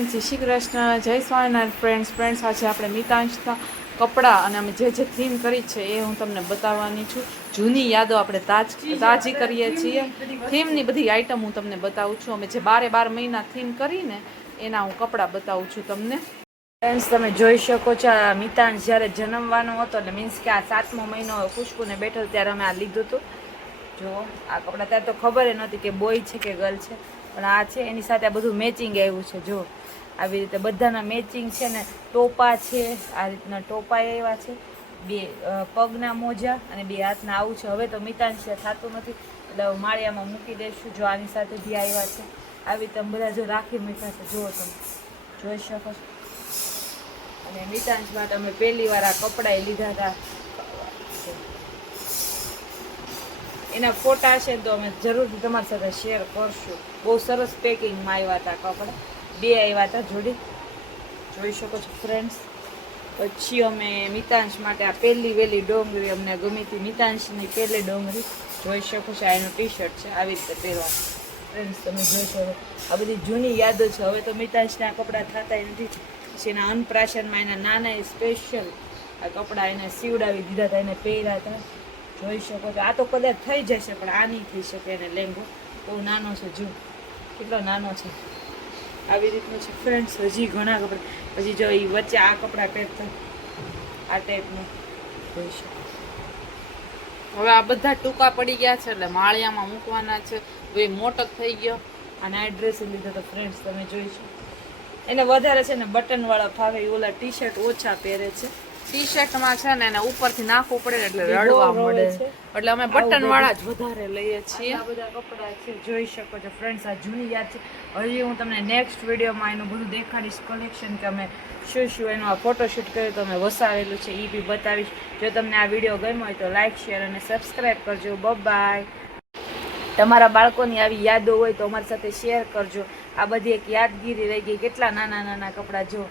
જય શ્રી કૃષ્ણ, જય સ્વામિનારાયણ ફ્રેન્ડ્સ આજે આપણે મિતાંશના કપડાં અને અમે જે થીમ કરી છે એ હું તમને બતાવવાની છું. જૂની યાદો આપણે તાજી કરીએ છીએ. થીમની બધી આઈટમ હું તમને બતાવું છું. અમે જે 12 મહિના થીમ કરીને એના હું કપડાં બતાવું છું તમને. ફ્રેન્ડ્સ તમે જોઈ શકો છો મિતાંશ જ્યારે જન્મવાનો હતો એટલે મીન્સ કે આ 7મો મહિનો ખુશ્બુને બેઠો ત્યારે અમે આ લીધું હતું. જો આ કપડાં ત્યારે તો ખબર નહોતી કે બોય છે કે ગર્લ છે, પણ આ છે એની સાથે આ બધું મેચિંગ આવ્યું છે. જો આવી રીતે બધાના મેચિંગ છે ને ટોપા છે, આ રીતના ટોપા આવ્યા છે, 2 પગના મોજા અને 2 હાથના આવું છે. હવે તો મિતાંશ થતું નથી એટલે માળિયામાં મૂકી દઈશું. જો આની સાથે બી આવ્યા છે આવી રીતે બધા જો રાખી મૂક્યા છે, જુઓ તમે જોઈ શકો છો. અને મિતાંશ માટે અમે પહેલી વાર આ કપડાં લીધા હતા. એના ફોટા હશે તો અમે જરૂરથી તમારી સાથે શેર કરશું. બહુ સરસ પેકિંગમાં આવ્યા હતા કપડાં, 2 આવ્યા હતા જોડી, જોઈ શકો છો ફ્રેન્ડ્સ. પછી અમે મિતાંશ માટે આ પહેલી વેલી ડોંગરી અમને ગમી હતી. મિતાંશની પહેલી ડોંગરી જોઈ શકો છો. આ એનું ટી શર્ટ છે, આવી રીતે પહેરવાનું. ફ્રેન્ડ્સ તમે જોઈ શકો આ બધી જૂની યાદો છે. હવે તો મિતાંશના કપડાં થતા નથી. પછી એના અન્નપ્રાશનમાં એના નાના સ્પેશિયલ આ કપડાં એને સીવડાવી દીધા હતા, એને પહેર્યા હતા. જોઈ શકો છો. આ તો કદાચ થઈ જશે પણ આ નહીં થઈ શકે. એને લેંગો બહુ નાનો છે, જો કેટલો નાનો છે. આવી રીતનું છે ફ્રેન્ડ્સ. હજી ઘણા કપડાં, પછી જો એ વચ્ચે આ કપડાં પહેરતા આ ટાઈપનું જોઈ શકો. હવે આ બધા ટૂંકા પડી ગયા છે એટલે માળિયામાં મૂકવાના છે. એ મોટો થઈ ગયો. અને આ ડ્રેસ લીધો તો ફ્રેન્ડ્સ તમે જોઈ શકો. એને વધારે છે ને બટનવાળા ફાવે, એ ઓલા ટી શર્ટ ઓછા પહેરે છે. ટી શર્ટમાં છે ને એને ઉપરથી નાખવું પડે એટલે રડવા મળે, એટલે અમે બટન વાળા જ વધારે લઈએ છીએ. આ બધા કપડા છે, જોઈ શકો છો ફ્રેન્ડ્સ. આ જૂની યાદ છે. હજી હું તમને નેક્સ્ટ વિડીયોમાં એનું બધું દેખાડીશ કલેક્શન, કે અમે શું એનું આ ફોટોશૂટ કર્યું તો અમે વસાવેલું છે એ બી બતાવીશ. જો તમને આ વિડીયો ગમ્યો હોય તો લાઈક, શેર અને સબસ્ક્રાઈબ કરજો. બાય. તમારા બાળકોની આવી યાદો હોય તો અમારી સાથે શેર કરજો. આ બધી એક યાદગીરી રહી ગઈ. કેટલા નાના નાના કપડાં, જો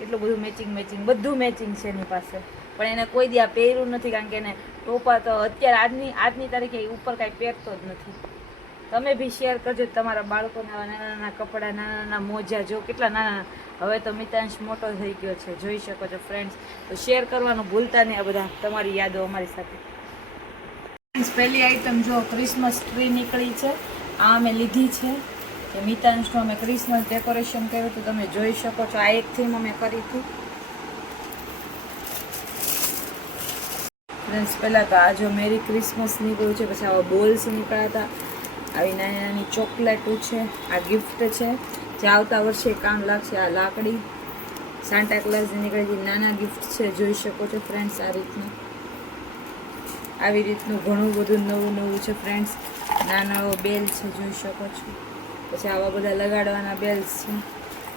એટલું બધું મેચિંગ બધું મેચિંગ છે એની પાસે. પણ એને કોઈ દી આ પહેર્યું નથી, કારણ કે એને ટોપા તો અત્યારે આજની તારીખે ઉપર કાંઈ પહેરતો જ નથી. તમે બી શેર કરજો તમારા બાળકોને આવા નાના નાના કપડાં, નાના નાના મોજા. જો કેટલા નાના. હવે તો મિતાંશ મોટો થઈ ગયો છે, જોઈ શકો છો ફ્રેન્ડ્સ. તો શેર કરવાનું ભૂલતા નહીં આ બધા તમારી યાદો અમારી સાથે. પહેલી આઈટમ જો ક્રિસમસ ટ્રી નીકળી છે, આ અમે લીધી છે. કે મિતાંશનું અમે ક્રિસમસ ડેકોરેશન કર્યું હતું, તમે જોઈ શકો છો. આ એક થીમ અમે કરી હતી ફ્રેન્ડ્સ. પહેલાં તો આ જો મેરી ક્રિસમસ નીકળ્યું છે, પછી આવા બોલ્સ નીકળ્યા હતા, આવી નાની નાની ચોકલેટો છે. આ ગિફ્ટ છે જે આવતા વર્ષે કામ લાગશે. આ લાકડી સાન્ટા ક્લોઝ નીકળેલી નાના ગિફ્ટ છે, જોઈ શકો છો ફ્રેન્ડ્સ. આ રીતનું આવી રીતનું ઘણું બધું નવું છે ફ્રેન્ડ્સ. નાનો બેલ છે, જોઈ શકો છો. પછી આવા બધા લગાડવાના બેલ્સ છે.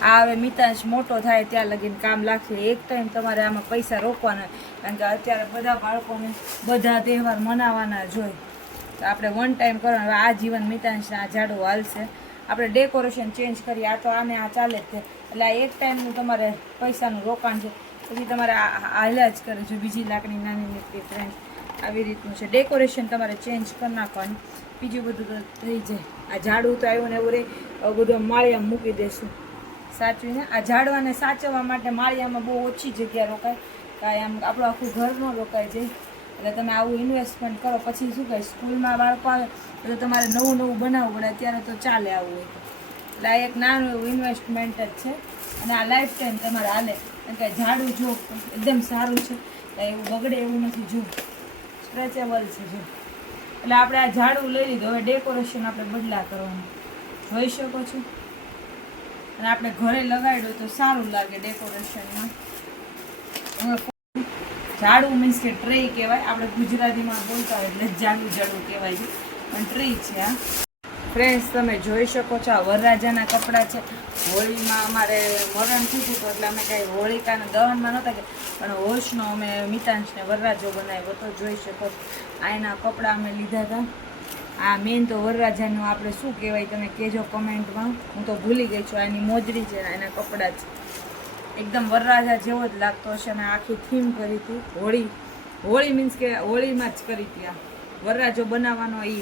આ હવે મિતાંશ મોટો થાય ત્યાં લગીને કામ લાગશે. એક ટાઈમ તમારે આમાં પૈસા રોકવાના, કારણ કે અત્યારે બધા બાળકોને બધા તહેવાર મનાવવાના જ હોય. તો આપણે વન ટાઈમ કરવાનું. હવે આ જીવન મિતાંશને આ ઝાડુ હાલશે. આપણે ડેકોરેશન ચેન્જ કરીએ, આ તો આને આ ચાલે જ છે. એટલે આ એક ટાઈમનું તમારે પૈસાનું રોકાણ છે. પછી તમારે આ હાલ્યા જ કરે. જો બીજી લાકડી નાની નીકળી ફ્રેન્ડ, આવી રીતનું છે. ડેકોરેશન તમારે ચેન્જ કરી નાખવાનું, બીજું બધું તો થઈ જાય. આ ઝાડુ તો આવ્યું ને એવું રહે, બધું માળિયામાં મૂકી દઈશું સાચવીને. આ ઝાડવાને સાચવવા માટે માળિયામાં બહુ ઓછી જગ્યા રોકાય, કાંઈ આમ આપણું આખું ઘર ન રોકાય જાય. એટલે તમે આવું ઇન્વેસ્ટમેન્ટ કરો. પછી શું કહે, સ્કૂલમાં બાળકો આવે તો તમારે નવું બનાવવું પડે. અત્યારે તો ચાલે આવું હોય તો. એટલે આ એક નાનું એવું ઇન્વેસ્ટમેન્ટ જ છે. અને આ લાઈફ ટાઈમ તમારે હાલે, કારણ કે ઝાડુ જો એકદમ સારું છે, એવું બગડે એવું નથી. જો સ્ટ્રેચેબલ છે જો. એટલે આપણે આ ઝાડુ લઈ લીધું. હવે ડેકોરેશન આપણે બદલા કરવાનું, જોઈ શકો છો. અને આપણે ઘરે લગાડ્યું તો સારું લાગે ડેકોરેશનમાં. ઝાડુ મીન્સ કે ટ્રી કહેવાય. આપણે ગુજરાતીમાં બોલતા હોય એટલે ઝાડુ કહેવાય છે, પણ ટ્રી છે આ ફ્રેન્ડ્સ. તમે જોઈ શકો છો આ વરરાજાના કપડાં છે. હોળીમાં અમારે મરણ થયું હતું એટલે અમે કાંઈ હોળિકાના દહનમાં નહોતા કે, પણ હોશનો અમે મિતાંશને વરરાજો બનાવ્યો હતો, જોઈ શકો છો. આ એના કપડાં અમે લીધા હતા. આ મેન તો વરરાજાનું આપણે શું કહેવાય તમે કહેજો કમેન્ટમાં. હું તો ભૂલી ગઈ છું. આની મોજડી છે, એના કપડાં છે. એકદમ વરરાજા જેવો જ લાગતો હશે. અને આખી થીમ કરી હતી હોળી મીન્સ કે હોળીમાં જ કરી હતી. આ વરરાજો બનાવવાનો એ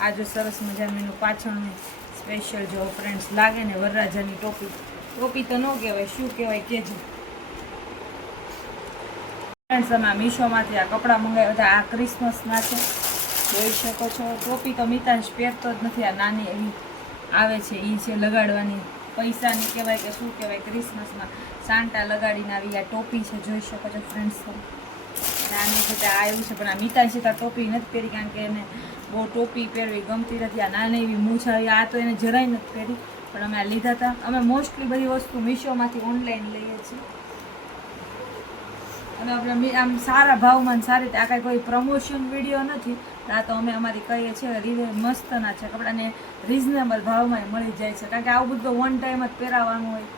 આ જો સરસ મજાનું એનું પાછળનું સ્પેશિયલ જો ફ્રેન્ડ્સ લાગે ને વરરાજાની ટોપી ટોપી તો ન કહેવાય, શું કહેવાય કહેજો. ફ્રેન્ડ્સ, અમે મીશોમાંથી આ કપડાં મંગાવ્યા હતા. આ ક્રિસમસના છે, જોઈ શકો છો. ટોપી તો મિતાંશ પહેરતો જ નથી. આ નાની એવી આવે છે એ છે લગાડવાની, પૈસાની કહેવાય કે શું કહેવાય, ક્રિસમસમાં સાંટા લગાડીને આવી આ ટોપી છે, જોઈ શકો છો ફ્રેન્ડ્સ. અને આની સાથે આવ્યું છે, પણ આ મિતાંશે તો ટોપી નથી પહેરી, કારણ કે એને બહુ ટોપી પહેરવી ગમતી નથી. આ નાની એવી મૂછ આવી, આ તો એને જરાય નથી પહેરી, પણ અમે આ લીધા હતા. અમે મોસ્ટલી બધી વસ્તુ મીશોમાંથી ઓનલાઈન લઈએ છીએ, અને આપણે આમ સારા ભાવમાં સારી રીતે. આ કાંઈ કોઈ પ્રમોશન વિડીયો નથી, આ તો અમે અમારી કહીએ છીએ મસ્તના છે કપડાને, રિઝનેબલ ભાવમાં મળી જાય છે, કારણ કે આવું બધું વન ટાઈમ જ પહેરાવાનું હોય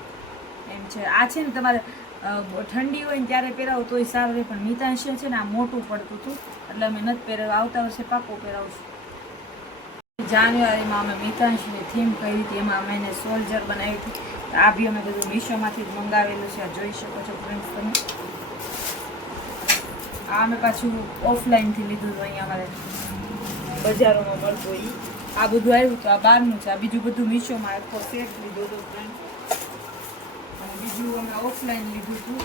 એમ છે. આ છે ને તમારે ઠંડી હોય ને ત્યારે પહેરાવો તોય સારું રહે, પણ મિતાંશે છે ને આ મોટું પડતું હતું એટલે અમે નથી પહેરાવ્યું. આવતા વર્ષે પાકું પહેરાવશું. જાન્યુઆરીમાં અમે મિતાંશની થીમ કરી હતી, એમાં અમે એને સોલ્જર બનાવી હતી. આ બી અમે બધું મીશોમાંથી જ મંગાવેલું છે, આ જોઈ શકો છો ફ્રેન્ડ્સ તમે. આ અમે પાછું ઓફલાઈનથી લીધું હતું, અહીંયા અમારે બજારોમાં મળતું હોય. આ બધું આવ્યું હતું, આ બહારનું છે. આ બીજું બધું મીશોમાં આખો સેટ લીધું હતું ફ્રેન્ડ. અને બીજું અમે ઓફલાઈન લીધું હતું.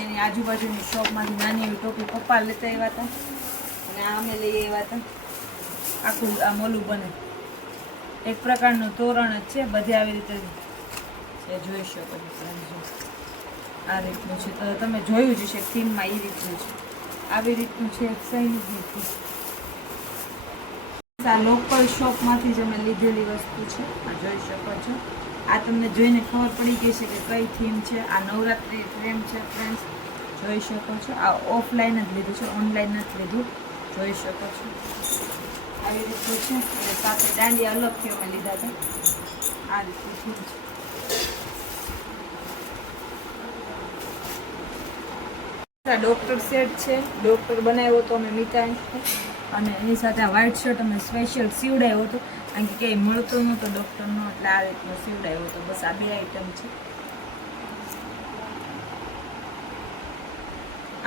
એની આજુબાજુની શોપમાંથી નાની એવી ટોપી પપ્પા લેતા આવ્યા હતા, અને આ અમે લઈ આવ્યા હતા. આખું આ મોલું બને એક પ્રકારનું તોરણ જ છે, બધે આવી રીતે છે, જોઈ શકો છો ફ્રેન્ડ. આ રીતનું છે, તો તમે જોયું જ હશે થીમમાં એ રીતનું છે, આવી રીતનું છે. સહી રીતનું આ લોકલ શોપમાંથી જ અમે લીધેલી વસ્તુ છે, આ જોઈ શકો છો. આ તમને જોઈને ખબર પડી ગઈ છે કે કઈ થીમ છે. આ નવરાત્રિ થીમ છે ફ્રેન્ડ્સ, જોઈ શકો છો. આ ઓફલાઈન જ લીધું છે, ઓનલાઈન નથી લીધું, જોઈ શકો છો. આવી રીતનું છે, અને સાથે દાંડિયા અલગથી અમે લીધા હતા. આ રીતનું થીમ છે. ડોક્ટર સેટ છે, ડોક્ટર બનાવ્યો હતો અમે મિતાંશ, અને એની સાથે આ વ્હાઇટ શર્ટ અમે સ્પેશિયલ સીવડાવ્યો હતો, કારણ કે ક્યાંય મળતો નહોતો ડૉક્ટરનો, એટલે આ રીતનો સીવડાવ્યો હતો. બસ આ બે આઈટમ છે.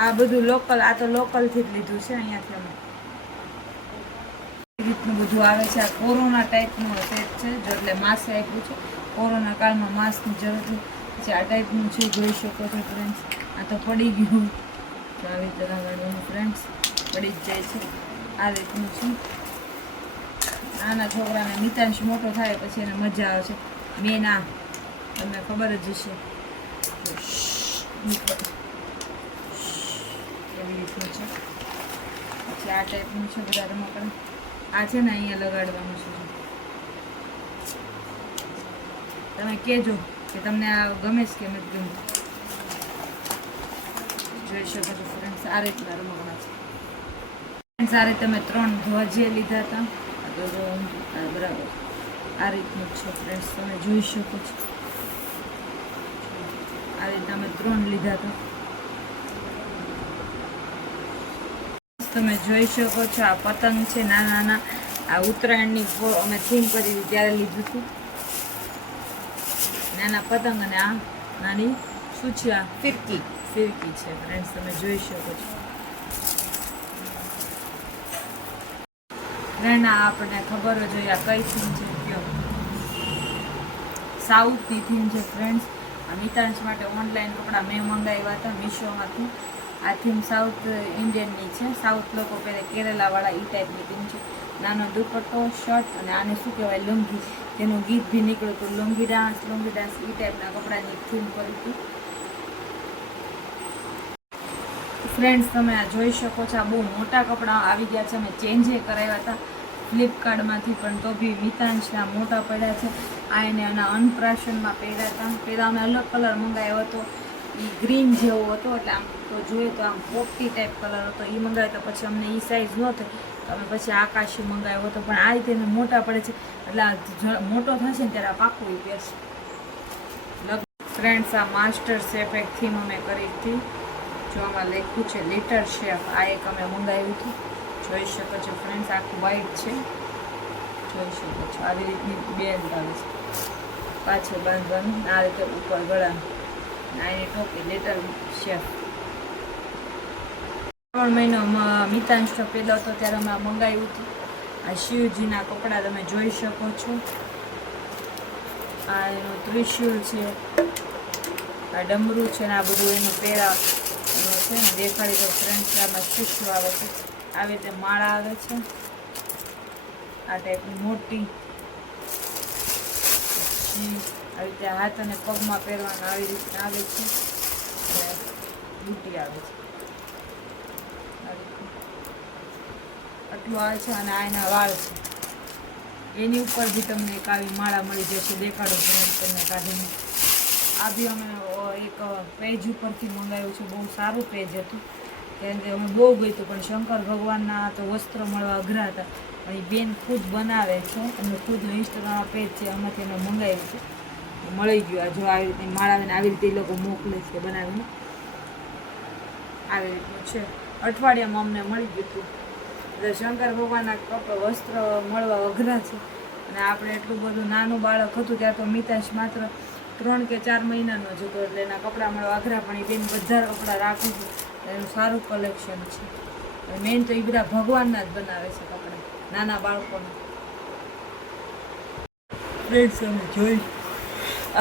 આ બધું લોકલ, આ તો લોકલથી જ લીધું છે અહીંયાથી અમે. એ રીતનું બધું આવે છે. આ કોરોના ટાઈપનો સેટ છે, જો એટલે માસ્ક આપ્યું છે. કોરોના કાળમાં માસ્કની જરૂર હતી, પછી આ ટાઈપનું છે, જોઈ શકો છો ફ્રેન્ડ્સ. આ તો પડી ગયું, તો આવી રીતે લગાડવાનું ફ્રેન્ડ્સ, પડી જ જાય છે. આ રીતનું છે. નાના છોકરાને મિતાંશ મોટો થાય પછી એને મજા આવે છે. મેન આ તમને ખબર જ હશે, એવી રીતનું છે. પછી આ ટાઈપનું છે, બધા રમકડા. આ છે ને અહીંયા લગાડવાનું છે. તમે કહેજો કે તમને આ ગમે છે કે નથી ગમતું. જોઈ શકો છો ફ્રેન્ડ્સ, આ રીતના રમકડા છે. ફ્રેન્ડ્સ, આ રીતે અમે 3 ધ્વજે લીધા હતા, તો જો બરાબર આ રીતનું છે ફ્રેન્ડ્સ, તમે જોઈ શકો છો. આ રીતે અમે 3 લીધા હતા. તમે જોઈ શકો છો. આ પતંગ છે, નાના નાના. આ ઉત્તરાયણની અમે થીમ કરી ત્યારે લીધું હતું, નાના પતંગ. અને આ નાની શું છે, આ ફિરકી છે ફ્રેન્ડ્સ, તમે જોઈ શકો છો. ફ્રેન્ડ, આ આપણને ખબર જ હોય આ કઈ થીમ છે, કયો સાઉથની થીમ છે ફ્રેન્ડ્સ. આ મિતાંશ માટે ઓનલાઈન કપડાં મેં મંગાવ્યા હતા મીશોમાંથી. આ થીમ સાઉથ ઇન્ડિયનની છે, સાઉથ લોકો પહેલે કેરલાવાળા એ ટાઈપની થીમ છે. નાનો દુપટ્ટો, શર્ટ, અને આને શું કહેવાય લુંગી, તેનું ગીત બી નીકળ્યું હતું, લુંગી ડાન્સ એ ટાઈપના કપડાની થીમ કરી હતી. ફ્રેન્ડ્સ, તમે આ જોઈ શકો છો. આ બહુ મોટા કપડાં આવી ગયા છે, અમે ચેન્જે કરાવ્યા હતા ફ્લિપકાર્ટમાંથી, પણ તો બી મિતાંશના મોટા પડ્યા છે. આ એને આના અનપ્રાશનમાં પહેર્યા હતા. પહેલાં અમે અલગ કલર મંગાવ્યો હતો, એ ગ્રીન જેવો હતો, એટલે આમ તો જોઈએ તો આમ પોપટી ટાઈપ કલર હતો, એ મંગાવ્યો તો પછી અમને એ સાઇઝ ન થઈ, અમે પછી આકાશી મંગાવ્યો હતો. પણ આ રીતે એને મોટા પડે છે, એટલે આ મોટો થશે ને ત્યારે આ પાકું એ પહેરશે. ફ્રેન્ડ્સ, આ માસ્ટર શેફ એક થીમ અમે કરી હતી, જો આમાં લખ્યું છે લિટર શેફ. આ એક અમે મંગાવ્યું હતું, જોઈ શકો છો ફ્રેન્ડ્સ. આખું વ્હાઈટ છે, જોઈ શકો છો. આવી રીતની બેલ્ટ આવે છે, પાછળ બાંધવાનું, આ રીતે ઉપર ગળાનું. આ એની ટોપી લિટર શેફ. 3 મહિનો મિતાંશ પેદા હતો ત્યારે અમે મંગાવ્યું હતું. આ શિવજીના કપડાં તમે જોઈ શકો છો. આ એનું ત્રિશુલ છે, આ ડમરું છે ને આ બધું એનું પેરા છે ને દેખાડી તો ફ્રેન્ડ્સ. આમાં શીશું આવે છે, આવી રીતે માળા આવે છે, આ ટાઈપની મોટી. પછી આવી રીતે હાથ અને પગમાં પહેરવાનું આવી રીતે આવે છે, બુટી આવે છે, આટલું આવે છે. અને આ એના વાળ છે, એની ઉપર બી તમને એક આવી માળા મળી જશે. દેખાડો તમને કાઢીને. આ બી અમે એક પેજ ઉપરથી મંગાવ્યું છે, બહુ સારું પેજ હતું, કેમ કે અમે બહુ ગયું હતું, પણ શંકર ભગવાનના તો વસ્ત્ર મળવા અઘરા હતા. અને એ બેન ખુદ બનાવે છે, એમનું ખુદનું ઇન્સ્ટાગ્રામ પેજ છે, એમાંથી અમે મંગાવ્યું છે, મળી ગયું. આ જો આવી રીતે માળાવીને આવી રીતે એ લોકો મોકલે છે બનાવીને, આવી રીતનું છે. અઠવાડિયામાં અમને મળી ગયું હતું. એટલે શંકર ભગવાનના વસ્ત્ર મળવા અઘરા છે. અને આપણે એટલું બધું નાનું બાળક હતું ત્યાં તો મિતાંશ માત્ર 3 કે 4 મહિનાનો જ હતો, એટલે એના કપડાં મળવા અઘરા. પણ એ બેન બધા કપડાં રાખું છું, એનું સારું કલેક્શન છે. મેઇન તો એ બધા ભગવાનના જ બનાવે છે કપડાં, નાના બાળકોના. ફ્રેન્ડ્સ અમે જોઈ,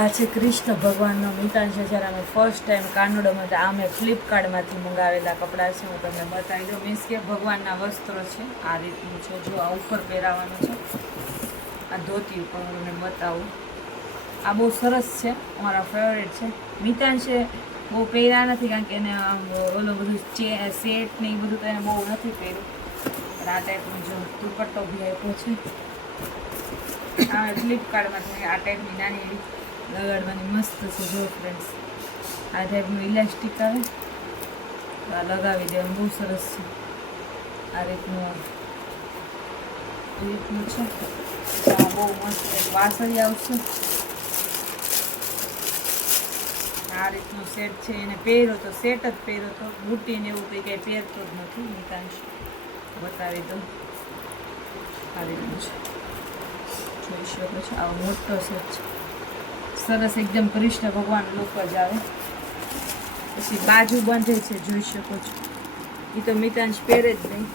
આ છે કૃષ્ણ ભગવાનનો મિતાંશ. જ્યારે અમે ફર્સ્ટ ટાઈમ કાનોડામાં હતા, આ મેં ફ્લિપકાર્ટમાંથી મંગાવેલા કપડાં છે. હું તમને બતાવી દઉં. મીન્સ કે ભગવાનના વસ્ત્ર છે, આ રીતનું છે. જો આ ઉપર પહેરાવાનું છે, આ ધોતી ઉપર હું તમને બતાવું. આ બહુ સરસ છે, અમારા ફેવરેટ છે. મિતાંશે બહુ પહેર્યા નથી, કારણ કે એને ઓલું બધું સેટ ને એ બધું તો એને બહુ નથી પહેર્યું. પણ આ ટાઈપનું જો દુપટ્ટો બી આપ્યો છે. આ ફ્લિપકાર્ટમાંથી આ ટાઈપની નાની એવી લગાડવાની મસ્ત છે. જો ફ્રેન્ડ્સ, આ ટાઈપનું ઇલાસ્ટિક આવે, આ લગાવી દેવાનું, બહુ સરસ છે. આ રીતનું છે. આ બહુ મસ્ત વાસળી આવશે. આ રીતનું સેટ છે. એને પહેર્યો તો સેટ જ પહેર્યો તો, બુટીને એવું કંઈ કંઈ પહેરતો જ નથી. મિતાંશ બતાવી દઉં. આ રીતનું છે, જોઈ શકો છો. આવો મોટો સેટ છે, સરસ એકદમ કૃષ્ણ ભગવાન લુક જ આવે. પછી બાજુ બાંધે છે, જોઈ શકો છો. એ તો મિતાંશ પહેરે જ નહીં.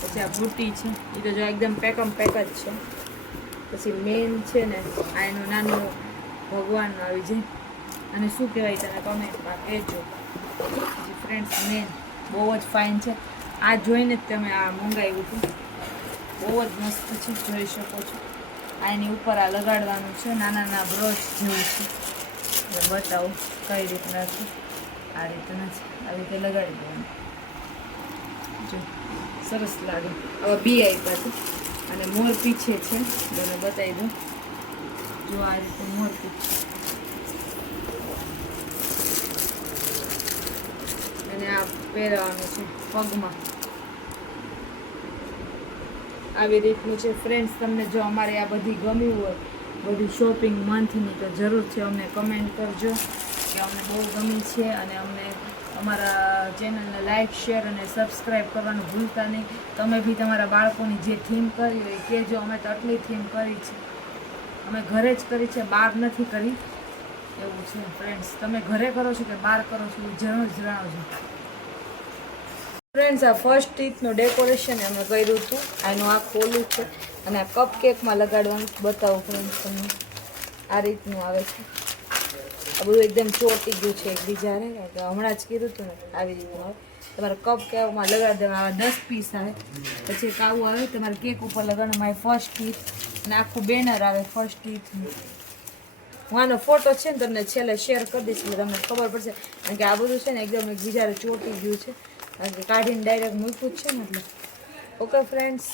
પછી આ બુટી છે, એ તો જો એકદમ પેકમ પેક જ છે. પછી મેન છે ને આ એનું નાનું ભગવાનનું આવી જાય, અને શું કહેવાય તમે કમેન્ટમાં કહેજો. પછી ફ્રેન્ડ્સ મેન બહુ જ ફાઇન છે. આ જોઈને જ તમે આ મંગાવ્યું હતું, બહુ જ મસ્ત છે, જોઈ શકો છો. આ એની ઉપર આ લગાડવાનું છે, નાના નાના બ્રશ જેવું છે. બતાવું કઈ રીતના છે. આ રીતના છે, આવી રીતે લગાડી દેવાનું. જો સરસ લાગે. હવે બી આપ્યા છે, અને મોર પીછે છે, મને બતાવી દઉં. જો આ રીતે મોર પીછે, અને આ પહેરવાનું છે પગમાં. આવી રીતનું છે. ફ્રેન્ડ્સ, તમને જો અમારે આ બધી ગમ્યું હોય, બધી શોપિંગ મંથની, તો જરૂરથી અમને કમેન્ટ કરજો કે અમને બહુ ગમી છે. અને અમને અમારા ચેનલને લાઇક, શેર અને સબસ્ક્રાઈબ કરવાનું ભૂલતા નહીં. તમે બી તમારા બાળકોની જે થીમ કરી હોય કે જો અમે તો આટલી થીમ કરી છે, અમે ઘરે જ કરી છે, બહાર નથી કરી. એવું છે ફ્રેન્ડ્સ. તમે ઘરે કરો છો કે બહાર કરો છો, એ જરૂર જણાવજો. ફ્રેન્ડ્સ, આ ફર્સ્ટ ઈથનું ડેકોરેશન અમે કર્યું હતું. આનું આ ખોલું છે, અને આ કપ કેકમાં લગાડવાનું બતાવું ફ્રેન્ડ્સ તમને. આ રીતનું આવે છે. આ બધું એકદમ ચોટી ગયું છે એકબીજા. હમણાં જ કીધું હતું ને, આવી રીતનું આવે. તમારે કપ કેકમાં લગાડી દેવા. આવા 10 પીસ આવે. પછી એક આવું આવે, તમારે કેક ઉપર લગાડવાનું. મારી ફર્સ્ટ ઈથ, અને આખું બેનર આવે ફર્સ્ટ ઈથનું. હું આનો ફોટો છે ને તમને છેલ્લે શેર કરી દઈશ, એટલે તમને ખબર પડશે. કારણ કે આ બધું છે ને એકદમ એકબીજાને ચોટી ગયું છે, કારણ કે કાઢીને ડાયરેક્ટ મૂક્યું જ છે ને એટલે. Okay friends.